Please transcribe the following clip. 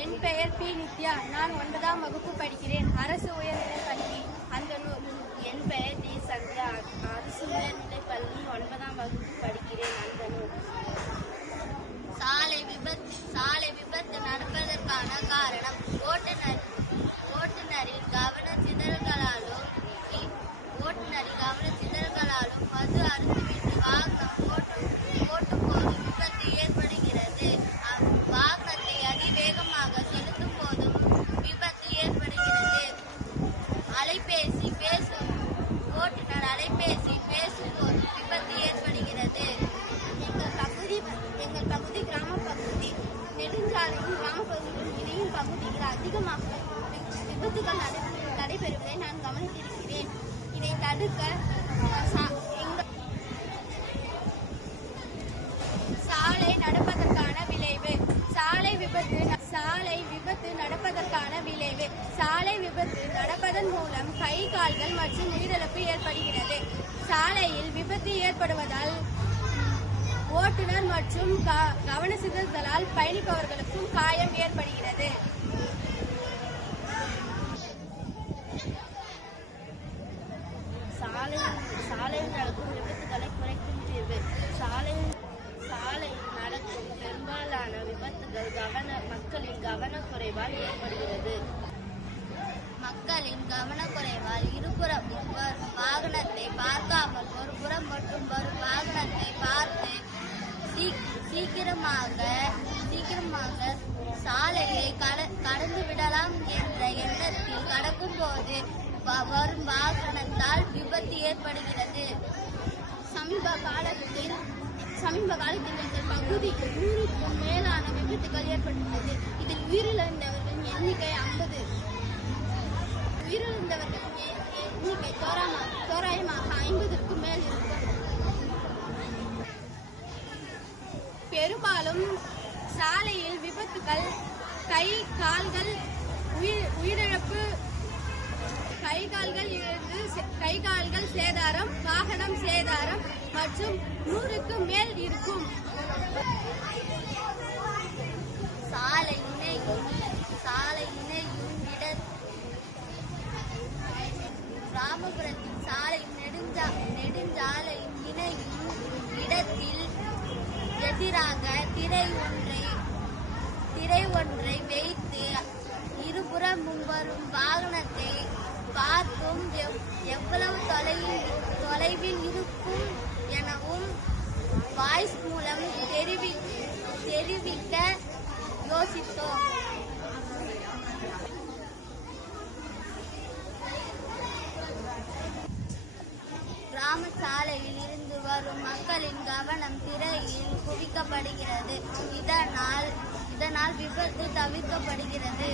என் பெயர் பி. நித்யா. நான் 9ஆம் வகுப்பு படிக்கிறேன். அரசு உயர்நிலைப் பள்ளி அந்தனூர். என் பெயர் டி. சந்தியா. அரசு உயர்நிலைப் பள்ளி 9ஆம் வகுப்பு படிக்கிறேன். அந்தனூர். சாலை விபத்து நடப்பதற்கான காரணம் ஓட்டுநரின் கவனச்சிதறல்களாலும் மது அருந்திவிட்டு வாகனம் ஓட்டும் போது விபத்து ஏற்படுகிறது. வாகனத்தை அதிவேகமாக செலுத்தும் போதும் விபத்து ஏற்படுகிறது. ஓட்டுநர் அலைபேசி பேசும்போது விபத்து ஏற்படுகிறது. எங்கள் பகுதி கிராம பகுதி. நெடுஞ்சாலையும் கிராம பகுதிகளும் இணையும் பகுதியில் அதிகமாக விபத்துகள் நடைபெறுவதை நான் கவனித்திருக்கிறேன். இதை தடுக்க சாலை நடப்பதற்கான விளைவு. சாலை விபத்து நடப்பதற்கான விளைவு. சாலை விபத்து நடப்பதன் மூலம் கை, கால்கள் மற்றும் உயிரிழப்பு ஏற்படுகிறது. சாலையில் விபத்து ஏற்படுவதால் ஓட்டுநர் மற்றும் கவனச்சிதறல்களால் பயணிப்பவர்களுக்கும் காயம் ஏற்படுகிறது. சாலையில் நடக்கும் விபத்துகளை குறைக்கும் தீர்வு. சாலையில் நடக்கும் பெரும்பாலான விபத்துகள் மக்களின் கவனக்குறைவால் ஏற்படுகிறது. மக்களின் கவனக்குறைவால் இருபுறமும் வரும் வாகனத்தை பார்க்காமல் ஒரு புறம் மட்டும் வரும் வாகனத்தை பார்த்து சீக்கிரமாக சாலையை கடந்து விடலாம் என்ற எண்ணத்தில் கடக்கும் போது வரும் வாகனத்தால் விபத்து ஏற்படுகிறது. சமீப காலத்தில் எங்கள் பகுதியில் 100க்கும் மேலான விபத்துகள் ஏற்பட்டுள்ளது. இதில் உயிரிழந்தவர்களின் எண்ணிக்கை 50. உயிரிழந்தவர்களின் எண்ணிக்கை தோராயமாக 50க்கும் மேல் இருக்கும். பெரும்பாலும் சாலையில் விபத்துகள் கை, கால்கள் சேதாரம், வாகனம் சேதாரம் மற்றும் 100க்கு மேல் இருக்கும். சாலை இணையும் கிராமப்புறத்தில் சாலை நெடுஞ்சாலையின் இணையும் இடத்தில் எதிராக திரை ஒன்றை வைத்து இருபுறமும் வரும் வாகனத்தை பார்த்தும் எவ்வளவு தொலைவில் இருக்கும் எனவும் வாய்ஸ் மூலம் தெரிவிக்க யோசித்தோம். கிராம சாலையில் இருந்து வரும் மக்களின் கவனம் திரையில் குவிக்கப்படுகிறது. இதனால் விபத்து தவிர்க்கப்படுகிறது.